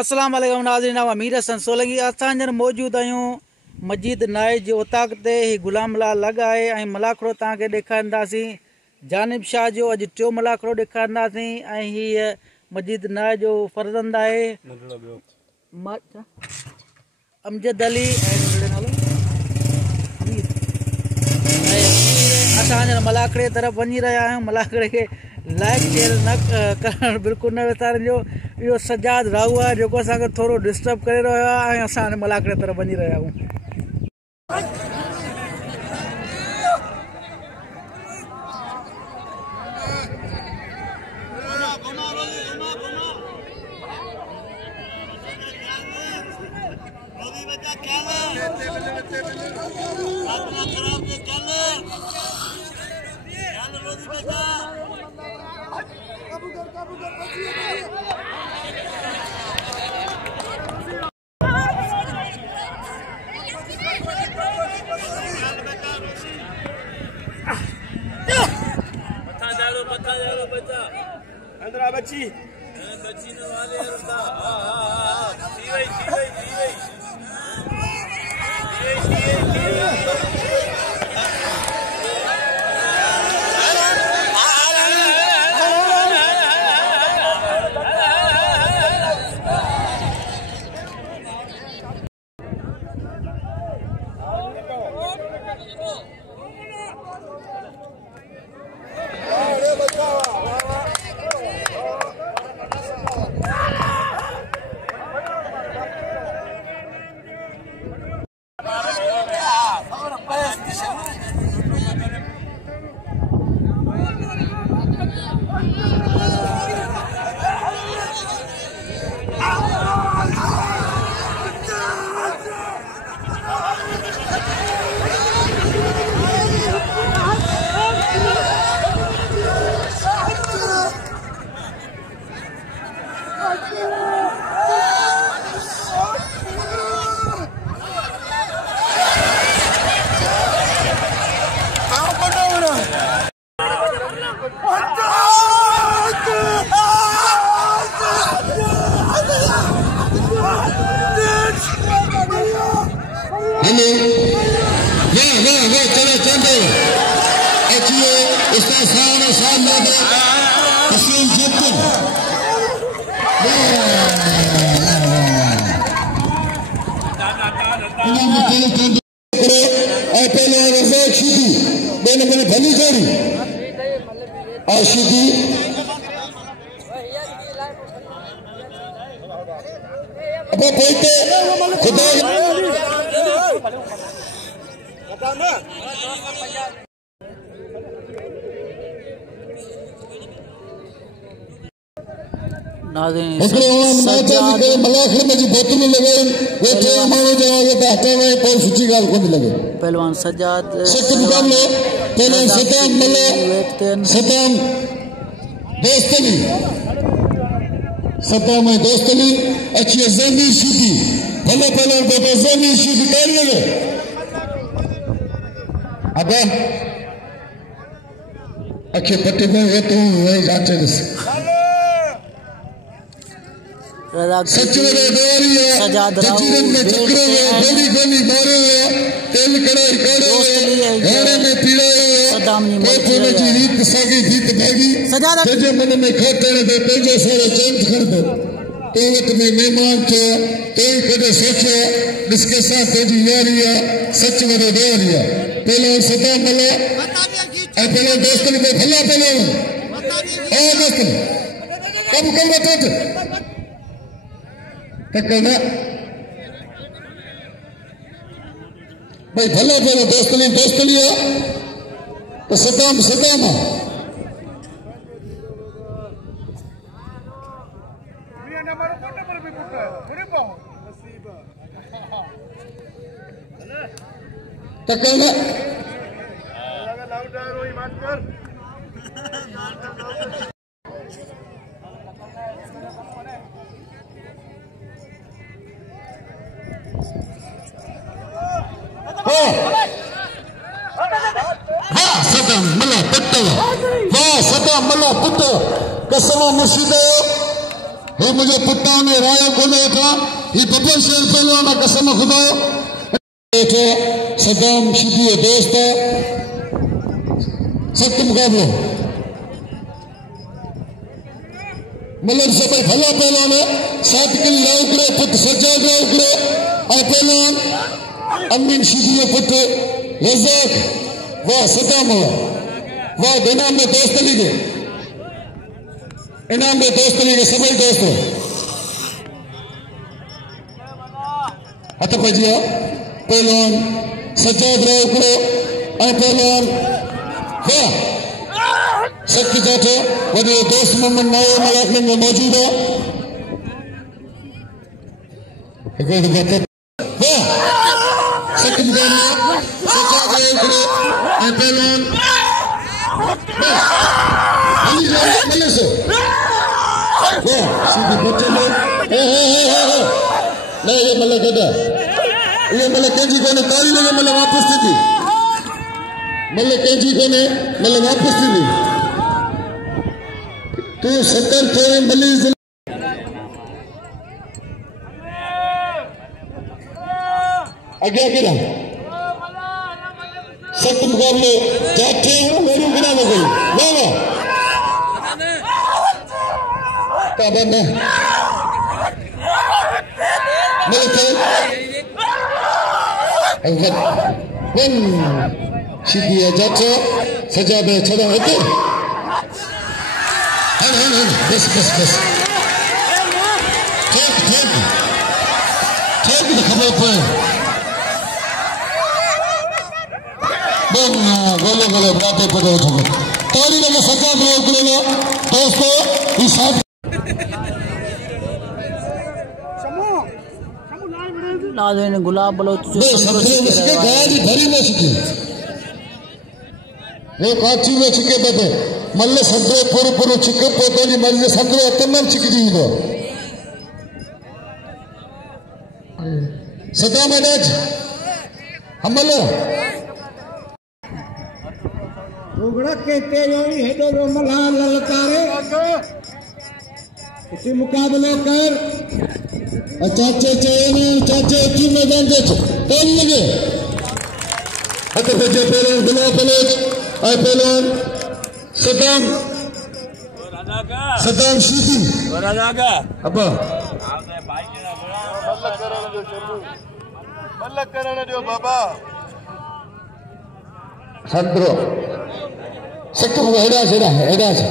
अस्सलाम वालेकुम नाज़रीन, अमीर हसन सोलंकी असां मौजूद आहियूं मस्जिद नाए जो उताक ते गुलाम लाल लॻ आहे ऐं मलाखड़ो तव्हांखे ॾेखारींदासीं। जानिब शाह जो अॼु टियों मलाखड़ो ॾेखारींदासीं ऐं हीअ मस्जिद नाए जो फर्ज़ंद आहे अमजद अली असां मलाखड़े तरफ़ वञी रहिया आहियूं। मलाखड़े खे लाइक शेयर न करणु बिल्कुलु न विसारिजो। इहो सजाद राहू आहे जेको असांखे थोरो डिस्टर्ब करे रहियो आहे ऐं असां मलाखड़े तरफ़ वञी रहिया आहियूं। पहलवान सजाद दोस्तली अच्छी ज़मीन शीदी भले भले बेटे ज़मीन शीदी कर ले अबे अच्छे पट्टे में ये तो वही जाते हैं सच में दोरिया जजीरन में चक्रे हुए गोली गोली मारे हुए तेल कड़ाई कड़े हुए घोड़े में पीड़े हुए कोठे में जी रीत सागी जीत भागी तेजे मन में खाते रहे तेजे सारे चंद कर दो तेवत में मेहमान थे तेई कदे सोचो जिसके साथ तेजी यारिया सच में दोरिया पहले सदा मिले पहले दोस्तों को भला पहले दोस्तों कब कब बताते कहना भाई भले भले दोस्तली हो तो सदाम तो कहना कसम मुर्शिद हे मुझे पुट्टा में रायो कोने था ये बब्बर शेर पहलवान कसम खुदा बैठे सदाम शीदी दोस्त सख्त मुकाबले मलक सबर भला पहलवान 7 किलो उकड़े पुट सज्जाद उकड़े आ पहलवान अमीन शीदी पुट रज़ाक वाह सदाम वाह इनाम में दोस्त लीगे इनाम में दोस्त लीगे सभी दोस्त हथ पजिया पहलवान सज्जाद उकड़े आ पहलवान वाह सख्त जाते वॾे दोस्त मोहम्मद नयो मलाखड़े में मौजूद है वाह सख्त मुकाबला सज्जाद उकड़े आ पहलवान अली जान मले से वाह सीधी बच्चे में नहीं ये मले गदा ये मले केजी कोने ताली लगे मले वापस थी मले केजी कोने मले वापस थी तू 70 थे मली आगे गिरा सख्त मुकाबले जाते हैं मेरी गिरा में गई वाह काबा में मेरे थे वन सीधी जाते सजादे छड़ा होते बस ठीक तो खबर पर गोले बनाते पड़े उठोगे तोरी लगे सजा दो दोस्तों इस नाज़रीन गुलाब बलोच गाड़ी भरी न सीखी ये काची में छिके बदे मल्ले संतरे पूरे छिके पोते जी मल्ले संतरे तमाम छिक जी दो सदा मैनेज हमलो उगड़ा कहते योनी हेडो रो मल्हा ललकारे इसी मुकाबले कर चाचे चेनी चाचे की मैदान देख कौन लगे अगर बजे पहलवान गुलाब बलोच आए पहलवान सदाम शीदी अब्बा मल्लक करने दो बाबा संद्रो सख्त हेड़ा से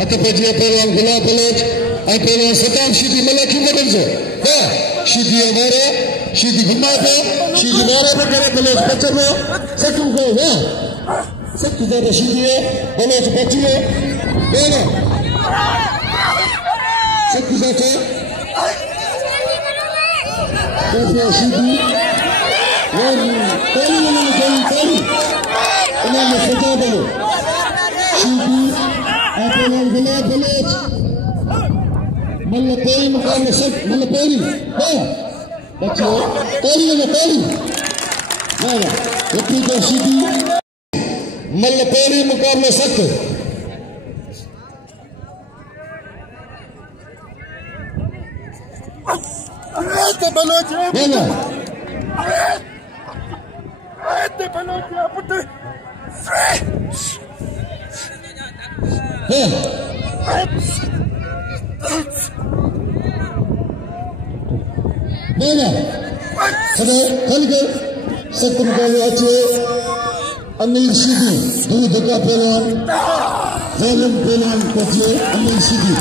हथ पजिया पहलवान गुलाब बलोच आए पहलवान सदाम शीदी मलक मदन से वाह शीदी हमारे शीदी घुमा पे शीदी मारे पे करे बलोच बच्चे में सख्त को वाह सख्त ज्यादा शीदी है बलोच बच्चे बेरा सख्त जाते कैसे शीदी वन ताली इन्होंने सजा दो शीदी पहलवान गुलाब बलोच मल्ल पेरी मुकाबले सब मल्ल पेरी बच्चों पेरी लगे पेरी वाह लकी तो शीदी मल्ल पेरी मुकाबले सख्त बलोच पुट कल के सख्त मुकाबले अच्छे अमीर शीदी दूध का पहलवान जालिम पहलवान पहुंचे अमीर शीदी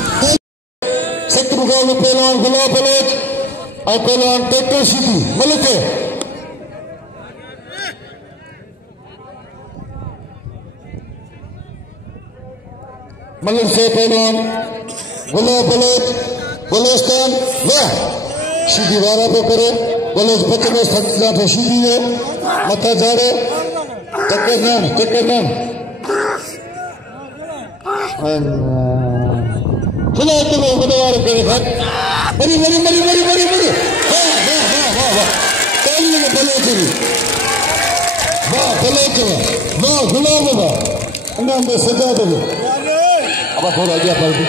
सख्त मुकाबले पहलवान गुलाब बलोच और पहलवान ट्रैक्टर शीदी मलिक मलिक से पहलवान गुलाब बलोच बलोस्तान वाह शीदी वारा पे करे बलोच बच्चे में सत्या पे शीदी है मथा जाड़े टक्कर नाम चलो तो बुधवार करे बड़ी ताली में बलोच करी वाह बलोच वाह गुलाम वाह इनाम में सजा दो अब थोड़ा आगे पर भी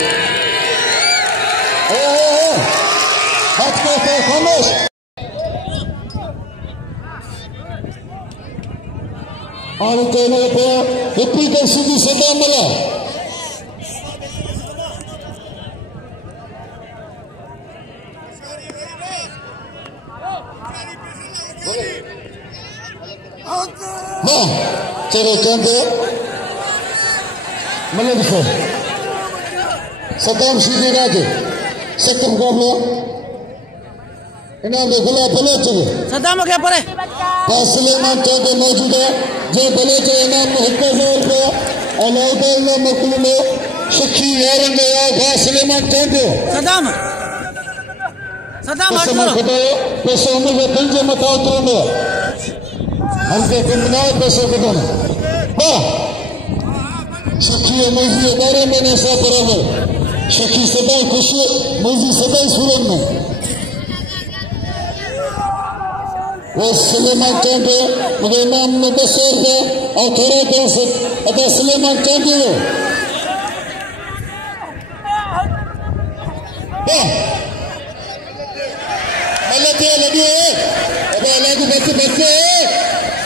हाथ को खामोश और कहने पे हिप्पी कर सीधी सजा मिला वाह चलो चंदे मलखो सदाम शीदी राजे सतम मुकाबला इनाम में गुलाब बलोच सदाम के परे सलेमान चौधरी मौजूद है जो बलोच इनाम में 1000 रुपया अलाउद्दीन मुकल में सुखी यारंग या सलेमान चौधरी सदाम सदाम पैसो उनके दिल जे मथा उतरंदो हमके गुमनाह पैसो कढणो वाह सुखी मौजी 12 महीने सां बराबर सुखी सदाई खुशी मौजी सदाई सूरत में वो सलेमान चौधरी मुझे इनाम में 200 रुपया और थोड़ा पैसे अदा सलेमान चौधरी वाह मलते लगी अब अलग बच्चे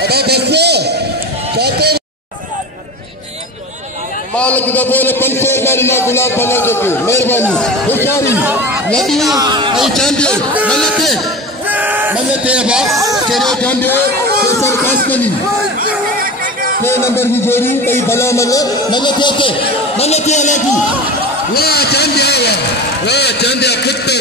अब बच्चे चाहते मालिक दा बोले पंचर बारी ना गुलाब बना के मेहरबानी बेचारी नबी नहीं चांदे मलते अब चलो चांदे सर पास करी को नंबर की जोड़ी कई भला मलते लगी वाह चांदे कुत्ते